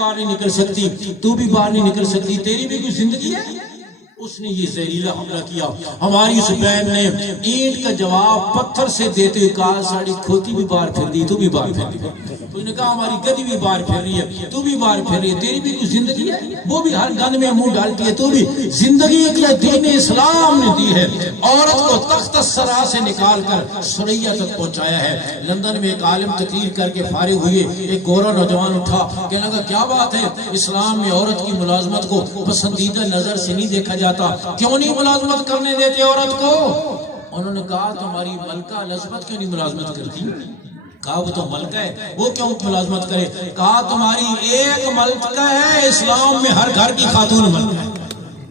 باہر نہیں نکل سکتی، تو بھی باہر نہیں نکل سکتی، تیری بھی کوئی زندگی ہے؟ اس نے یہ زہریلا حملہ کیا۔ ہماری اس بہن نے اینٹ کا جواب پتھر سے دیتے ہوئے کہا ساڑی کھوتی بھی باہر پھر دی، تو بھی باہر پھر دی۔ اس نے کہا ہماری گدی بھی باہر پھر رہی ہے، تو بھی باہر پھر رہی ہے، تیری بھی کوئی زندگی ہے؟ وہ بھی ہر گند میں منہ ڈالتی ہے، تو بھی زندگی کے دین اسلام نے دی ہے۔ عورت کو تخت الثری سے نکال کر ثریا تک پہنچایا ہے۔ لندن میں ایک عالم تقریر کر کے فارغ ہوئے، ایک گورا نوجوان اٹھا، کہنے لگا کیا بات ہے، اسلام میں عورت کی ملازمت کو پسندیدہ نظر سے نہیں دیکھا جاتا، کیوں نہیں ملازمت کرنے دیتے عورت کو؟ انہوں نے کہا تمہاری ملکہ الزبتھ کیوں نہیں ملازمت کرتی؟ کہا وہ تو ملکہ ہے، وہ کیوں ملازمت کرے؟ کہا تمہاری ایک ملکہ ہے، اسلام میں ہر گھر کی خاتون ملکہ ہے۔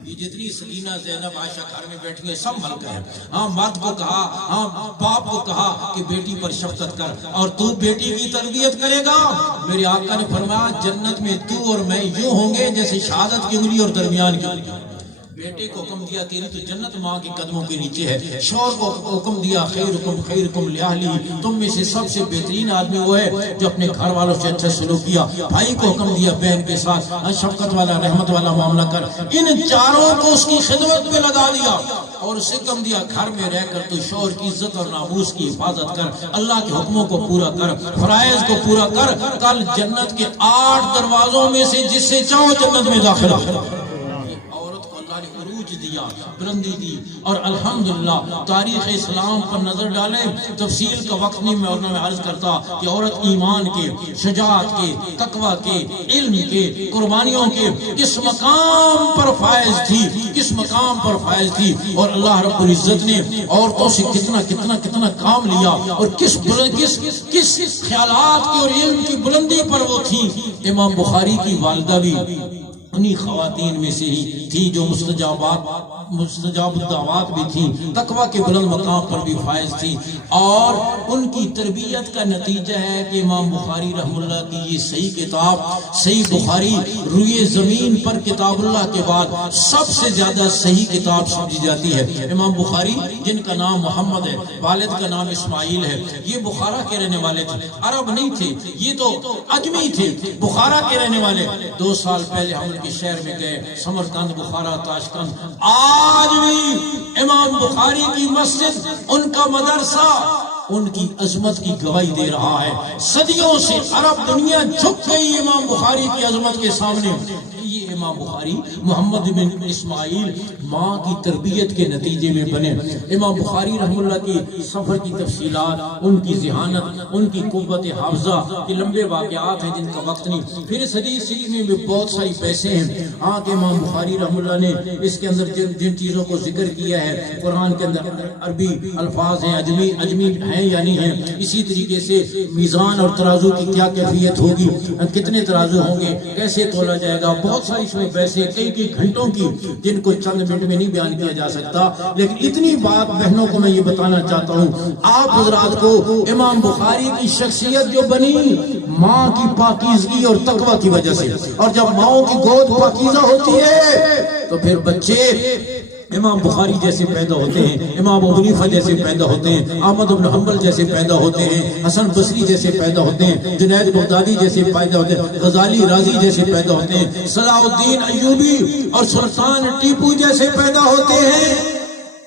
یہ جتنی سکینہ زینب عائشہ گھر میں بیٹھی ہیں سب ملکہ ہے۔ ہاں مرد کو کہا، ہاں باپ کو کہا کہ بیٹی پر شفقت کر، اور تو بیٹی کی تربیت کرے گا۔ میرے آقا نے فرمایا جنت میں تو اور میں یوں ہوں گے جیسے شہادت کی انگلی اور درمیان کی انگلی۔ بیٹے کو حکم دیا تیری تو جنت ماں کے قدموں کے نیچے ہے۔ شوہر کو حکم دیا خیرکم لأہلی، تم میں سے سب سے بہترین آدمی وہ ہے جو اپنے گھر والوں سے اچھا سلوک کیا۔ بھائی کو حکم دیا بہن کے ساتھ شفقت والا رحمت والا معاملہ کر۔ ان چاروں کو اس کی خدمت میں لگا دیا اور اسے حکم دیا گھر میں رہ کر تو شوہر کی عزت اور ناموس کی حفاظت کر، اللہ کے حکموں کو پورا کر، فرائض کو پورا کر، کل جنت کے 8 دروازوں میں سے جس سے چاہو جنت میں داخل ہو۔ دیا بلندی دی، اور الحمدللہ تاریخ اسلام پر نظر ڈالیں، تفصیل کا وقت نہیں میں عرض کرتا کہ عورت ایمان کے، شجاعت کے، تقوی کے، علم کے، قربانیوں کے کس مقام پر فائز تھی، کس مقام پر فائز تھی، اور اللہ رب العزت نے عورتوں سے کتنا کتنا کتنا کام لیا، اور کس خیالات کی اور علم کی بلندی پر وہ تھی۔ امام بخاری کی والدہ بھی انہی خواتین میں سے ہی تھی جو مستجاب الدعوات بھی تھی، تقوی کے بلند مقام پر بھی فائز تھی، اور ان کی تربیت کا نتیجہ ہے کہ امام بخاری رحم اللہ کی یہ صحیح کتاب، صحیح بخاری روئے زمین پر کتاب اللہ کے بعد سب سے زیادہ صحیح کتاب سمجھی جاتی ہے۔ امام بخاری جن کا نام محمد ہے، والد کا نام اسماعیل ہے، یہ بخارا کے رہنے والے تھے، عرب نہیں تھے، یہ تو اجمی تھے، بخارا کے رہنے والے۔ 2 سال پہلے ہم کے شہر میں گئے، سمرقند، بخارا، تاشقند، آج بھی امام بخاری کی مسجد، ان کا مدرسہ ان کی عظمت کی گواہی دے رہا ہے۔ صدیوں سے عرب دنیا جھک گئی امام بخاری کی عظمت کے سامنے۔ یہ امام بخاری محمد بن اسماعیل ماں کی تربیت کے نتیجے میں بنے۔ امام بخاری رحم اللہ کی سفر کی تفصیلات، ان کی ذہانت، ان کی قوت حافظہ کے لمبے واقعات ہیں جن کا وقت نہیں۔ پھر اس حدیث میں بھی بہت ساری بحثیں ہیں۔ کہ امام بخاری رحم اللہ نے اس کے اندر جن چیزوں کو ذکر کیا ہے، قرآن کے اندر عربی الفاظ ہیں، اجمی ہیں یا نہیں ہیں، اسی طریقے سے میزان اور ترازو کی کیا کیفیت ہوگی، کتنے ترازو ہوں گے، کیسے تولا جائے گا، بہت ساری اس میں بحثیں کئی گھنٹوں کی جن کو چند منٹ میں نہیں بیان کیا جا سکتا۔ لیکن اتنی بات بہنوں کو میں یہ بتانا چاہتا ہوں، آپ حضرات کو امام بخاری کی شخصیت جو بنی ماں کی پاکیزگی اور تقوی کی وجہ سے، اور جب ماؤں کی گود پاکیزہ ہوتی ہے تو پھر بچے امام بخاری جیسے پیدا ہوتے ہیں، امام ابو حنیفہ جیسے پیدا ہوتے ہیں، احمد بن حنبل جیسے پیدا ہوتے ہیں، حسن بصری جیسے پیدا ہوتے ہیں، جنید بغدادی جیسے پیدا ہوتے ہیں، غزالی رازی جیسے پیدا ہوتے ہیں، صلاح الدین ایوبی اور سلطان ٹیپو جیسے پیدا ہوتے ہیں۔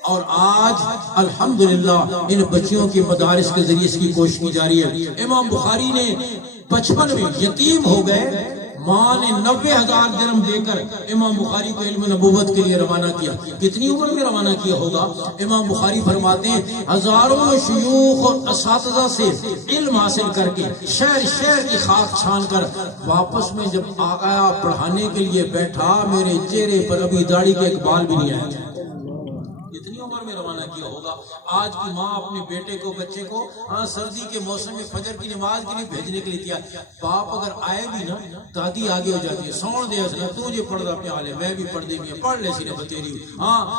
اور آج الحمدللہ ان بچیوں کے مدارس کے ذریعے اس کی کوشش کی جا رہی ہے۔ امام بخاری نے بچپن میں یتیم ہو گئے، ماں نے 90,000 درہم دے کر امام بخاری کو علم نبوت کے لیے روانہ کیا۔ کتنی عمر میں روانہ کیا ہوگا؟ امام بخاری فرماتے ہیں ہزاروں شیوخ اور اساتذہ سے علم حاصل کر کے شہر کی خاک چھان کر واپس میں جب آیا پڑھانے کے لیے بیٹھا، میرے چہرے پر ابھی داڑھی کے ایک بال بھی نہیں آیا تھا۔ اتنی عمر میں روانہ کیا ہوگا۔ آج کی ماں اپنے بیٹے کو، بچے کو سردی کے موسم میں فجر کی نماز کے لیے بھیجنے کے لیے تیار، باپ اگر آئے بھی نا دادی آگے ہو جاتی ہے، سوڑ دے اسنا تو یہ پڑھ رہا پیال ہے، میں بھی پڑھ دیں گے، پڑھ لے سی نے بتیری،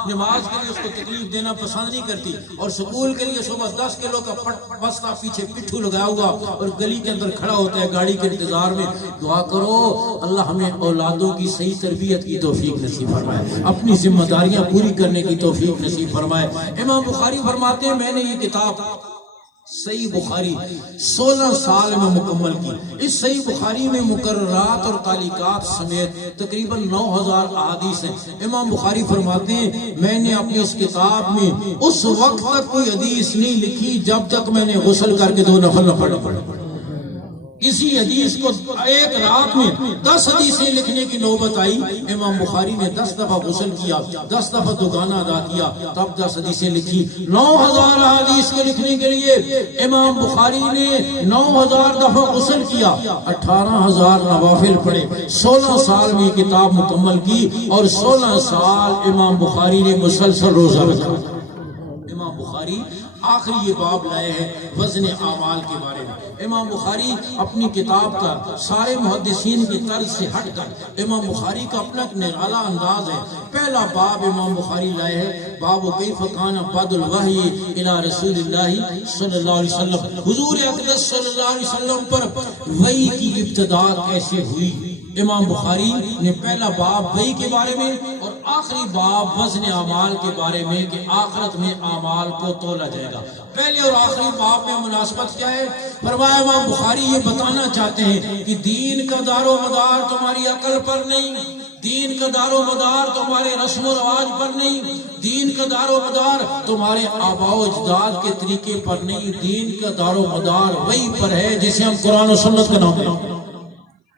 نماز کے لیے اس کو تکلیف دینا پسند نہیں کرتی، اور سکول کے لیے صبح 10 کلو کا بستا پیچھے پٹھو لگایا ہوا اور گلی کے اندر کھڑا ہوتا ہے گاڑی کے انتظار میں۔ دعا کرو اللہ ہمیں اولادوں کی صحیح تربیت کی توفیق نصیب فرمائے، اپنی ذمہ داریاں پوری کرنے کی توفیق نصیب فرمائے۔ امام بخاری فرماتے ہیں میں نے یہ کتاب صحیح بخاری 16 سال میں مکمل کی. اس صحیح بخاری میں مقررات اور تعلیقات سمیت تقریباً 9000 احادیث ہیں. امام بخاری فرماتے ہیں میں نے اپنی اس کتاب میں اس وقت تک کوئی حدیث نہیں لکھی جب تک میں نے غسل کر کے 2 نفل نہ پڑھے. کسی حدیث کو ایک رات میں 10 حدیثیں لکھنے کی نوبت آئی. امام بخاری نے 10 دفعہ غسل کیا, 10 دفعہ دگانہ ادا کیا, تب 10 حدیثیں لکھی. 9000 حدیث کو لکھنے کے لیے امام بخاری نے 9000 دفعہ غسل کیا, 18000 نوافل پڑھے. 16 سال میں یہ کتاب مکمل کی اور 16 سال امام بخاری نے مسلسل روزہ رکھا. امام بخاری آخری یہ باب لائے ہیں وزن اعمال کے بارے میں. امام بخاری اپنی کتاب کا سارے محدثین کی طرز سے ہٹ کر امام بخاری کا اپنا ایک نرالا انداز ہے. پہلا باب امام بخاری لائے ہیں باب کیف کان بعد الوحی الی رسول اللہ صلی اللہ علیہ وسلم. حضور اقدس صلی اللہ علیہ وسلم پر وحی کی ابتدا کیسے ہوئی. امام بخاری نے پہلا باب وحی کے بارے میں اور آخری باب وزن اعمال کے بارے میں کہ آخرت میں اعمال کو تولا جائے گا. پہلے اور آخری باب میں مناسبت کیا ہے؟ فرمایا امام بخاری یہ بتانا چاہتے ہیں کہ دین کا دار و مدار تمہاری عقل پر نہیں, دین کا دار و مدار تمہارے رسم و رواج پر نہیں, دین کا دار و مدار تمہارے آباء و اجداد کے طریقے پر نہیں, دین کا دار و مدار وہی پر ہے جسے ہم قرآن و سنت کا نام دیں,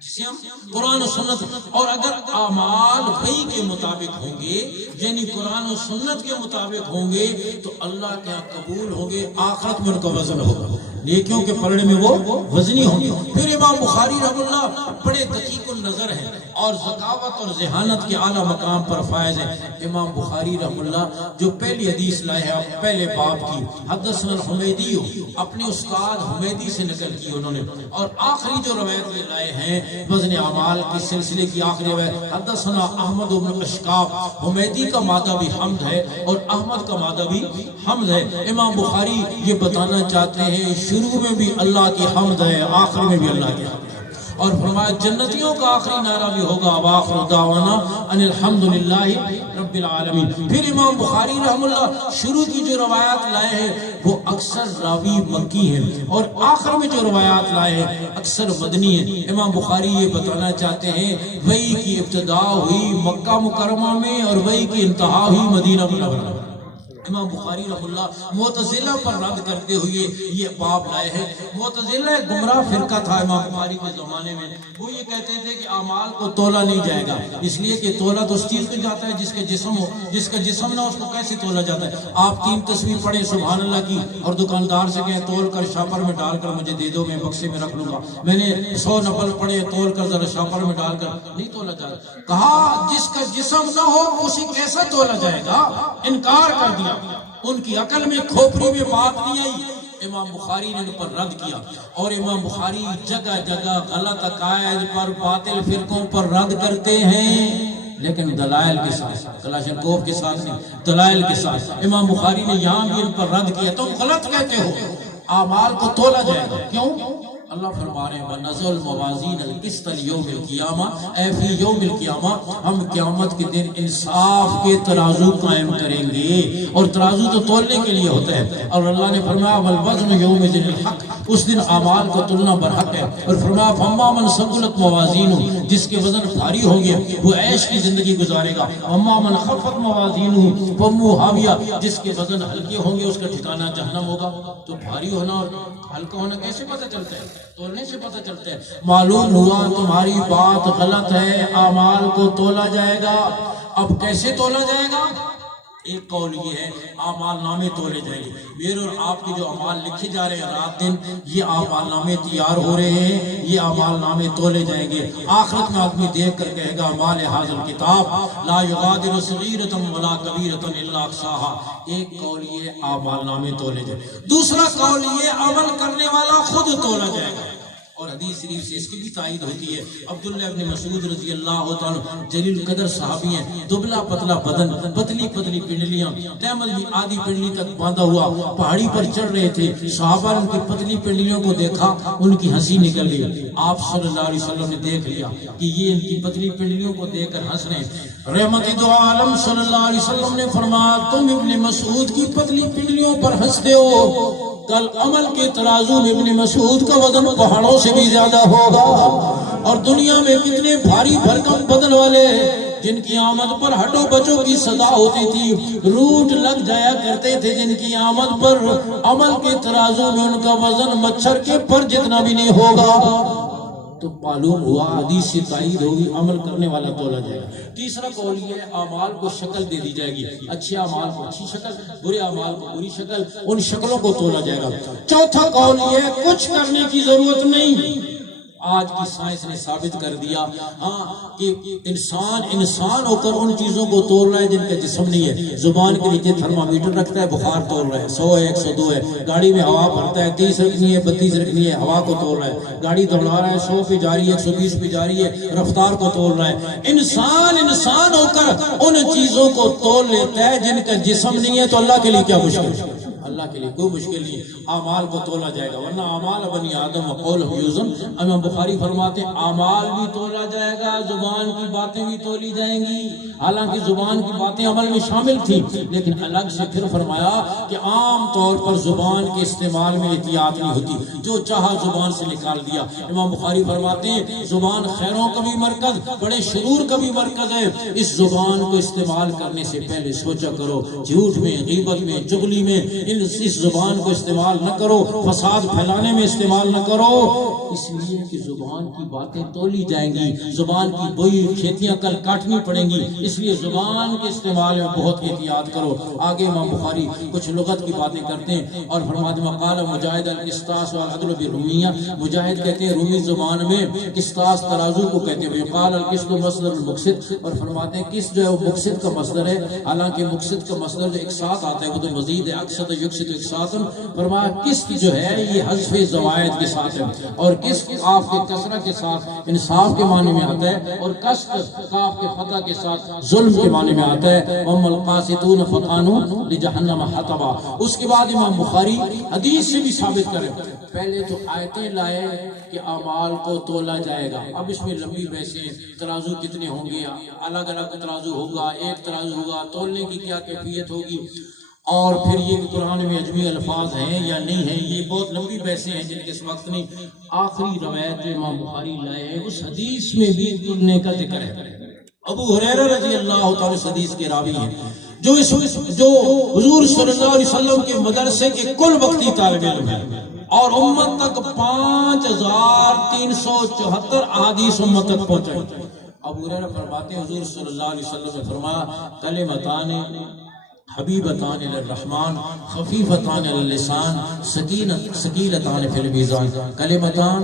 جسے ہم قرآن و سنت. اور اگر اعمال وحی کے مطابق ہوں گے یعنی قرآن و سنت کے مطابق ہوں گے تو اللہ کے یہاں قبول ہوں گے, آخرت میں ان کا وزن ہوگا, نیکیوں کے پلڑے میں وہ وزنی ہوں گے. پھر امام بخاری رحم اللہ بڑے دقیق النظر ہیں اور ذکاوت اور ذہانت کے اعلیٰ مقام پر فائز ہیں. امام بخاری رحم اللہ جو پہلی حدیث لائے ہیں پہلے باب کی حدثنا الحمیدی اپنے استاد حمیدی سے نقل کی انہوں نے, اور آخری جو روایت لائے ہیں وزن اعمال کے سلسلے کی آخری روایت حدثنا احمد بن اشکاب. حمیدی کا مادہ بھی حمد ہے اور احمد کا مادہ بھی حمد ہے. امام بخاری یہ بتانا چاہتے ہیں شروع میں بھی اللہ کی حمد ہے, آخر میں بھی اللہ کی حمد ہے. اور فرمایا جنتیوں کا آخری نعرہ بھی ہوگا وآخر دعوانا ان الحمدللہ رب العالمین. پھر امام بخاری رحم اللہ شروع کی جو روایات لائے ہیں وہ اکثر راوی مکی ہیں اور آخر میں جو روایات لائے ہیں اکثر مدنی ہیں. امام بخاری یہ بتانا چاہتے ہیں وحی کی ابتدا ہوئی مکہ مکرمہ میں اور وحی کی انتہا ہوئی مدینہ منورہ. امام بخاری رحم اللہ معتزلہ پر رد کرتے ہوئے یہ باب لائے ہیں. معتزلہ ایک گمراہ فرقہ تھا امام بخاری کے زمانے میں. وہ یہ کہتے تھے کہ اعمال کو تولا نہیں جائے گا, اس لیے کہ تولا تو اس چیز پہ جاتا ہے جس کے جسم ہو, جس کا جسم نہ اس کو کیسے تولا جاتا ہے. آپ 3 تصویر پڑھیں سبحان اللہ کی اور دکاندار سے کہیں تول کر شاپر میں ڈال کر مجھے دے دو, میں بکسے میں رکھ لوں گا. میں نے 100 نفل پڑھے تول کر ذرا شاپر میں ڈال کر, نہیں تولا جاتا. کہا جس کا جسم نہ ہو اسے کیسا تولا جائے گا, انکار کر دیا. ان کی عقل میں کھوپڑی میں بات نہیں آئی. امام بخاری نے ان پر رد کیا اور امام بخاری جگہ جگہ غلط عقائد پر باطل فرقوں پر رد کرتے ہیں لیکن دلائل کے ساتھ, کلاشنکوف کے ساتھ نہیں, دلائل کے ساتھ. امام بخاری نے یہاں بھی ان پر رد کیا تم غلط کہتے ہو, اعمال کو تولا جائے گا. کیوں؟ اللہ فرما رہے ہیں وَنَزَلْ الْمَوَازِينَ الْقِسْطَ لِيَوْمِ الْقِيَامَةِ, اے فی یوم القیامہ ہم قیامت کے دن انصاف کے ترازو قائم کریں گے. اور ترازو تو تولنے کے لیے ہوتا ہے, اور اللہ نے فرمایا وَالْوَزْنُ يَوْمِئِذٍ الْحَقُّ, اس دن اعمال کو تلنا برحق ہے. اور فرمایا فَأَمَّا مَنْ ثَقُلَتْ مَوَازِينُهُ, جس کے وزن بھاری ہوں گے وہ عیش کی زندگی گزارے گا. وَأَمَّا مَنْ خَفَّتْ مَوَازِينُهُ فَأُمُّهُ هَاوِيَةٌ, جس کے وزن ہلکے ہوں گے اس کا ٹھکانہ جہنم ہوگا. تو بھاری ہونا اور ہلکا ہونا کیسے پتہ چلتا ہے؟ تولنے سے پتہ چلتا ہے. معلوم ہوا تمہاری بات غلط ہے, اعمال کو تولا جائے گا. اب کیسے تولا جائے گا؟ ایک قول یہ ہے اعمال نامے تولے جائیں گے. میرے اور آپ کے جو اعمال لکھے جا رہے ہیں رات دن, یہ اعمال نامے تیار ہو رہے ہیں, یہ اعمال نامے تولے جائیں گے. آخرت میں آدمی دیکھ کر کہے گا مال حاضر کتاب لا یغادر صغیرۃ ولا کبیرۃ الا احصاها. ایک قول یہ اعمال نامے تولے جائیں. دوسرا قول یہ عمل کرنے والا خود تولا جائے گا. اور حدیث شریف سے اس کی بھی تائید ہوتی ہے. عبداللہ ابن مسعود رضی اللہ تعالیٰ جلیل قدر صحابی ہیں, دبلا پتلا بدن, پتلی پتلی پنڈلیاں, تیمل بھی آدھی پنڈلی تک باندھا ہوا, پہاڑی پر چڑھ رہے تھے. صحابہ نے ان کی پتلی پنڈلیوں کو دیکھا, ان کی ہنسی نکل گئی. آپ صلی اللہ علیہ وسلم نے دیکھ لیا کہ یہ ان کی پتلی پنڈلیوں کو دیکھ کر ہنس رہے ہیں. رحمت دو عالم صلی اللہ علیہ وسلم نے فرمایا تم ابن مسعود کی پتلی پنڈلیوں پر ہنستے ہو, کل عمل کے ترازو میں ابن مسعود کا وزن پہاڑوں سے بھی زیادہ ہوگا. اور دنیا میں کتنے بھاری بھرکم بدن والے جن کی آمد پر ہٹو بچوں کی صدا ہوتی تھی، روٹ لگ جایا کرتے تھے، جن کی آمد پر عمل کے ترازو میں ان کا وزن مچھر کے پر جتنا بھی نہیں ہوگا. تو معلوم ہوا حدیث سے تائید ہوگی عمل کرنے والا تولا جائے گا. تیسرا قول یہ ہے اعمال کو شکل دے دی جائے گی، اچھے اعمال کو اچھی شکل، برے اعمال کو بری شکل، ان شکلوں کو تولا جائے گا. چوتھا قول یہ ہے کچھ کرنے کی ضرورت نہیں. آج کی سائنس نے ثابت کر دیا کہ انسان ہو کر ان چیزوں کو توڑ رہا ہے جن کا جسم نہیں ہے. زبان کے نیچے تھرمامیٹر رکھتا ہے، بخار توڑ رہا ہے، 100 ہے 102 ہے. گاڑی میں ہوا بھرتا ہے، 30 رکھنی ہے 32 رکھنی ہے، ہوا کو توڑ رہا ہے. گاڑی دوڑا رہا ہے، 100 پہ جاری ہے 120 پہ جاری ہے، رفتار کو توڑ رہا ہے. انسان ہو کر ان چیزوں کو توڑ لیتا ہے جن کا جسم نہیں ہے. تو اللہ کے لیے کیا مشکل ہے؟ اللہ کے لیے کوئی مشکل نہیں. اعمال کو تولا جائے گا، ورنہ اعمال بنی آدم وقول یوزن. امام بخاری فرماتے ہیں اعمال بھی تولا جائے گا، زبان کی باتیں بھی تولی جائیں گی. حالانکہ زبان کی باتیں عمل میں شامل تھی، لیکن الگ سے پھر فرمایا کہ عام طور پر زبان کے استعمال میں احتیاط نہیں ہوتی، جو چاہا زبان سے نکال دیا. امام بخاری فرماتے ہیں زبان خیروں کا بھی مرکز، بڑے شرور کا بھی مرکز ہے. اس زبان کو استعمال کرنے سے پہلے سوچا کرو، جھوٹ میں، غیبت میں، چغلی میں اس زبان کو استعمال نہ کرو، فساد پھیلانے میں استعمال نہ کرو. اس لیے کہ زبان کی باتیں تولی جائیں گی، زبان کی بوئی کھیتیاں کل کاٹنی پڑیں گی. اس لیے زبان کے استعمال میں بہت احتیاط کرو. آگے امام بخاری کچھ لغت کی باتیں کرتے ہیں اور فرماتے ہیں قال مجاہد القسطاس والعدل بالرومیہ. مجاہد کہتے ہیں رومی زبان میں قسطاس ترازو کو کہتے ہیں. قال القسط مصدر المقسط، اور فرماتے ہیں قسط جو ہے وہ مقسط کا مصدر ہے. حالانکہ مقسط کا مصدر جو ایک ساتھ آتا ہے وہ تو مزید ہے، اقسط یقسط ایک ساتھ. فرمایا قسط جو ہے یہ حذف زوائد کے ساتھ ہے، اور قسط قاف کے کسرہ کے ساتھ انصاف کے معنی میں آتا ہے، اور قسط قاف کے فتح کے ساتھ ظلم کے معنی میں آتا ہے. وَمَا الْقَاسِطُونَ فَكَانُوا لِجَهَنَّمَ حَطَبًا. اس کے بعد امام بخاری حدیث سے بھی ثابت کرے. پہلے تو آیتیں لائے کہ اعمال کو تولا جائے گا. اب اس میں لمبی بحثیں، ترازو کتنے ہوں گے، الگ الگ ترازو ہوگا، ایک ترازو ہوگا، تولنے کی کیا کیفیت ہوگی، اور پھر یہ کہ قرآن میں اجمی الفاظ ہیں یا نہیں ہیں. یہ بہت لمبی بحثیں ہیں جن کے اس وقت نہیں. آخری روایت جو امام بخاری لائے ہیں اس حدیث میں بھی تلنے کا ذکر ہے. ابو ہریرہ رضی اللہ تعالی اس حدیث کے راوی ہیں جو حضور صلی اللہ علیہ وسلم کے مدرسے کے کل وقتی طالب علم ہیں، اور امت تک 5374 احادیث امت تک پہنچائے. ابو ہریرہ فرماتے ہیں حضور صلی اللہ علیہ وسلم نے فرمایا کلمتان حبیبتان الرحمن خفیفتان اللسان ثقیلتان فی المیزان. کلمتان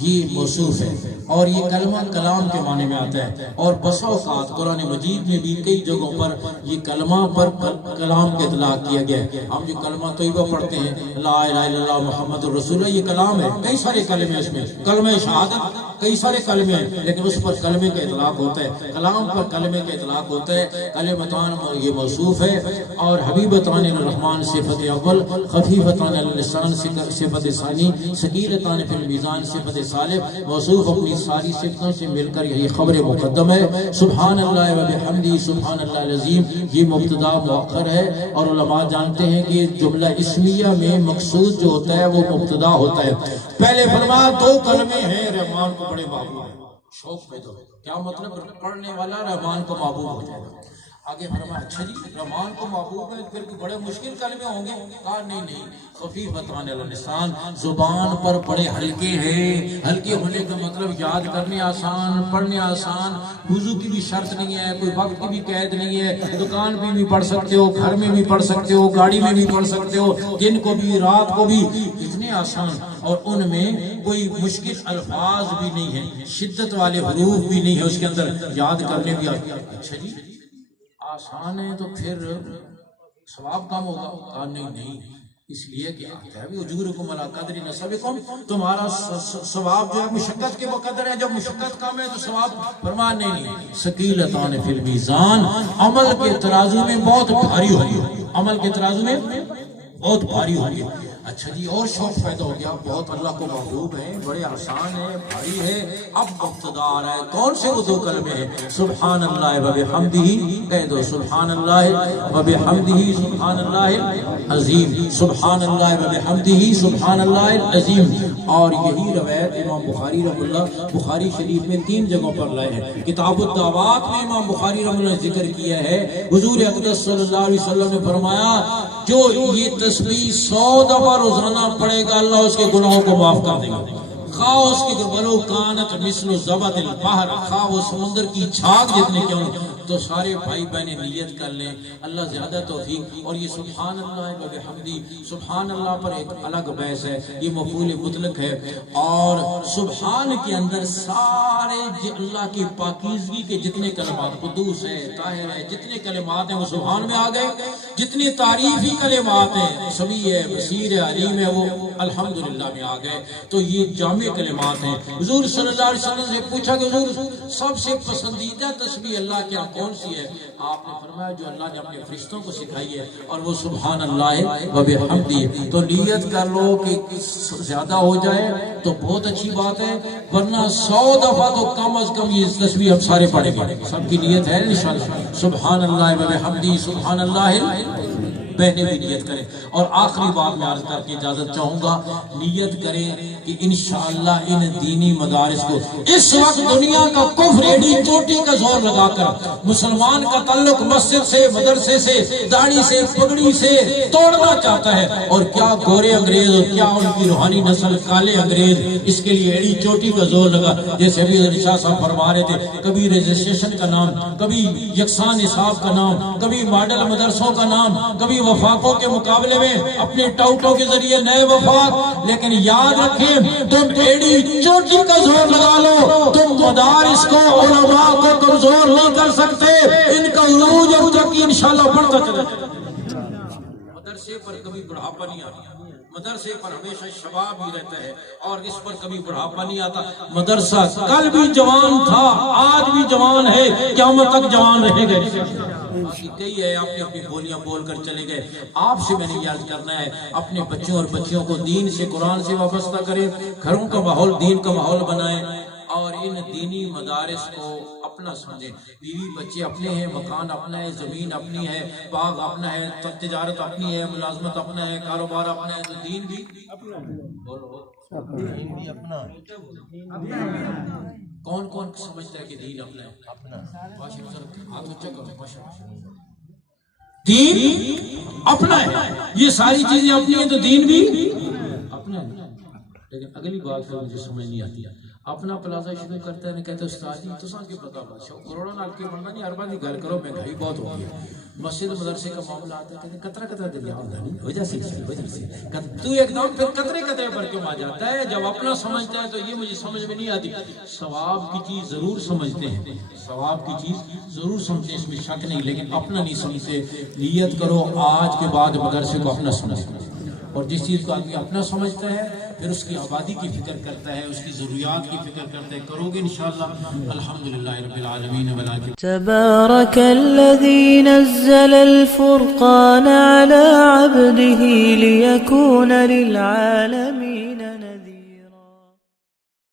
یہ موصوف ہے اور یہ کلمہ کلام کے معنی میں آتا ہے، اور بسا اوقات قرآن مجید میں بھی کئی جگہوں پر یہ کلمہ پر کلام کے اطلاق کیا گیا ہے. ہم جو کلمہ طیبہ پڑھتے ہیں لا الہ الا اللہ محمد الرسول اللہ، یہ کلام ہے. کئی سارے کلمے اس میں، کلمہ شہادت کئی سارے کلمے ہیں، لیکن اس پر کلمے کا اطلاق ہوتا ہے، کلام پر کلمے کا اطلاق ہوتا ہے. کلمتان یہ موصوف ہے، اور حبیبتان الرحمن صفت اول، خفیفتان اللسان صفت ثانی، ثقیلتان فی المیزان صفت ثالث. موصوف اپنی ساری صفتوں سے مل کر یہی خبر مقدم ہے. سبحان اللہ و بحمدہ سبحان اللہ العظیم یہ مبتدا مؤخر ہے، اور علماء جانتے ہیں کہ جملہ اسمیہ میں مقصود جو ہوتا ہے وہ مبتدا ہوتا ہے. پہلے فرمایا 2 کلمے ہیں رحمان کو بڑے محبوب ہیں. شوق میں تو کیا مطلب پڑھنے والا رحمان کو محبوب ہو جائے گا. آگے فرمایا اچھا جی رحمان کو محبوب ہے پھر بڑے مشکل کلمے ہوں گے. کہا نہیں، خفیفتان اللسان زبان پر بڑے ہلکے ہیں. ہلکے ہونے کا مطلب یاد کرنے آسان، پڑھنے آسان، وضو کی بھی شرط نہیں ہے، کوئی وقت کی بھی قید نہیں ہے. دکان پہ بھی پڑھ سکتے ہو، گھر میں بھی پڑھ سکتے ہو، گاڑی میں بھی پڑھ سکتے ہو، دن کو بھی رات کو بھی. اتنے آسان، اور ان میں کوئی مشکل الفاظ بھی نہیں ہے، شدت والے حروف بھی نہیں ہے اس کے اندر، یاد کرنے بھی اچھا جی آسان ہے تو پھر ثواب کم ہوگا. کہا نہیں، اس لیے کہ آتا ہے اجورکم علی قدر نصبکم، تمہارا ثواب جو ہے مشقت کے مقدر ہے. جب مشقت کم ہے تو ثواب. فرمایا نہیں، ثقیلتان فی المیزان عمل کے ترازو میں بہت بھاری ہوگی، عمل کے ترازو میں بہت بھاری ہوگی. اچھا جی اور شوق پیدا ہو گیا، بہت اللہ کو محبوب ہیں، بڑے آسان ہیں، بھائی ہے، اب مقتدار ہے، کون سے وہ دو کلمے ہیں؟ سبحان اللہ و بحمدہ، کہہ دو سبحان اللہ و بحمدہ سبحان اللہ عظیم، سبحان اللہ و بحمدہ سبحان اللہ عظیم۔ اور یہی روایت امام بخاری رحمہ اللہ بخاری شریف میں 3 جگہوں پر لائے ہیں۔ کتاب الدعوات میں امام بخاری رحمہ اللہ نے ذکر کیا ہے، حضور اقدس صلی اللہ علیہ وسلم نے فرمایا جو یہ تسبیح 100 دفعہ روزانہ پڑھے گا اللہ اس کے گناہوں کو معاف کر دے گا، خواہ اس کے ولو کانت مثل زبد البحر، خواہ وہ سمندر کی چھاگ جتنے کیوں۔ تو سارے بھائی بہنیں نیت کر لیں، اللہ زیادہ توفیق۔ اور یہ سبحان اللہ و بحمدہ، سبحان اللہ پر ایک الگ بحث ہے، یہ مفعول مطلق ہے، اور سبحان کے اندر سارے اللہ کی پاکیزگی کے جتنے کلمات، قدوس ہے، طاہر ہے، جتنے کلمات ہیں وہ سبحان میں آ گئے، جتنے تعریفی کلمات ہیں، سمیع ہے، بصیر ہے، علیم ہے، وہ الحمدللہ میں آ گئے۔ تو یہ جامع کلمات ہیں۔ حضور صلی اللہ علیہ وسلم سے پوچھا کہ حضور سب سے پسندیدہ تسبیح اللہ کے کون سی ہے؟ آپ نے فرمایا جو اللہ نے اپنے فرشتوں کو سکھائی ہے، اور وہ سبحان اللہ و بحمدہ۔ تو نیت کر لو کہ زیادہ ہو جائے تو بہت اچھی بات ہے، ورنہ 100 دفعہ تو کم از کم یہ تسبیح ہم سارے پڑھیں گے۔ سب کی نیت ہے انشاءاللہ سبحان اللہ و بحمدہ سبحان اللہ، بہنیں بھی نیت کریں۔ اور آخری بات میں عرض کر کے اجازت چاہوں گا، نیت کریں کہ انشاءاللہ ان دینی مدارس کو، اس وقت دنیا کا کفر ایڑی چوٹی کا زور لگا کر مسلمان کا تعلق مسجد سے، مدرسے سے، داڑھی سے، پگڑی سے توڑنا چاہتا ہے، اور کیا گورے انگریز اور کیا ان کی روحانی نسل کالے انگریز اس کے لیے ایڑی چوٹی کا زور لگا۔ جیسے ابھی شاہ صاحب فرما رہے تھے، کبھی رجسٹریشن کا نام، کبھی یکساں نصاب کا نام، کبھی ماڈل مدرسوں کا نام، کبھی وفاقوں کے مقابلے میں اپنے ٹاؤٹوں کے ذریعے نئے وفاق۔ لیکن یاد رکھیں تم ایڑی چوٹی کا زور لگا لو، تم مدارس کو، علماء کو کمزور نہیں کر سکتے، ان کا عروج اور ترقی انشاءاللہ بڑھتا چلا جائے۔ مدرسے پر کبھی بڑھاپا نہیں آتا، مدرسے پر ہمیشہ شباب ہی رہتا ہے، اور اس پر کبھی بڑھاپا نہیں آتا۔ مدرسہ کل بھی جوان تھا، آج بھی جوان ہے، قیامت تک جوان رہے گا۔ باقی کئی ہے آپ نے اپنی بولیاں بول کر چلے گئے، آپ سے میں نے یاد کرنا ہے اپنے بچوں اور بچیوں کو دین سے، قرآن سے وابستہ کریں، گھروں کا ماحول دین کا ماحول بنائیں، اور ان دینی مدارس کو اپنا سمجھیں۔ بیوی بچے اپنے ہیں، مکان اپنا ہے، زمین اپنی ہے، باغ اپنا ہے، تجارت اپنی ہے، ملازمت اپنا ہے، کاروبار اپنا ہے، تو دین بھی دین بھی اپنا۔ کون کون سمجھتا ہے کہ دین اپنا ہے؟ دین اپنا ہے، یہ ساری چیزیں اپنی ہیں تو دین بھی اپنا ہے۔ لیکن اگلی بات پھر مجھے سمجھ نہیں آتی، اپنا پلازا شروع کرتا ہے، کہتے استاد جی تو کے پتا بادشاہ کروڑوں نال کے بننا نہیں، ارباں کی گل کرو، مہنگائی بہت ہو گئی۔ مسجد مدرسے کا معاملہ آتا ہے، کہتے قطرہ قطرہ دریا ہوتا ہے، وجہ سے تو ایک دم پھر قطرے قطرے پر کیوں آ جاتا ہے؟ جب اپنا سمجھتا ہے تو یہ مجھے سمجھ میں نہیں آتی۔ ثواب کی چیز ضرور سمجھتے ہیں، ثواب کی چیز ضرور سمجھتے ہیں، اس میں شک نہیں، لیکن اپنا نہیں سمجھتے۔ نیت کرو آج کے بعد مدرسے کو اپنا سمجھنا، اور جس چیز کو آدمی اپنا سمجھتا ہے پھر اس کی آبادی کی فکر کرتا ہے، اس کی ضروریات کی فکر کرتا ہے۔ کرو گے انشاءاللہ۔ الحمدللہ رب العالمین والعاقبۃ۔ تبارك الذي نزل الفرقان على عبده ليكون للعالمين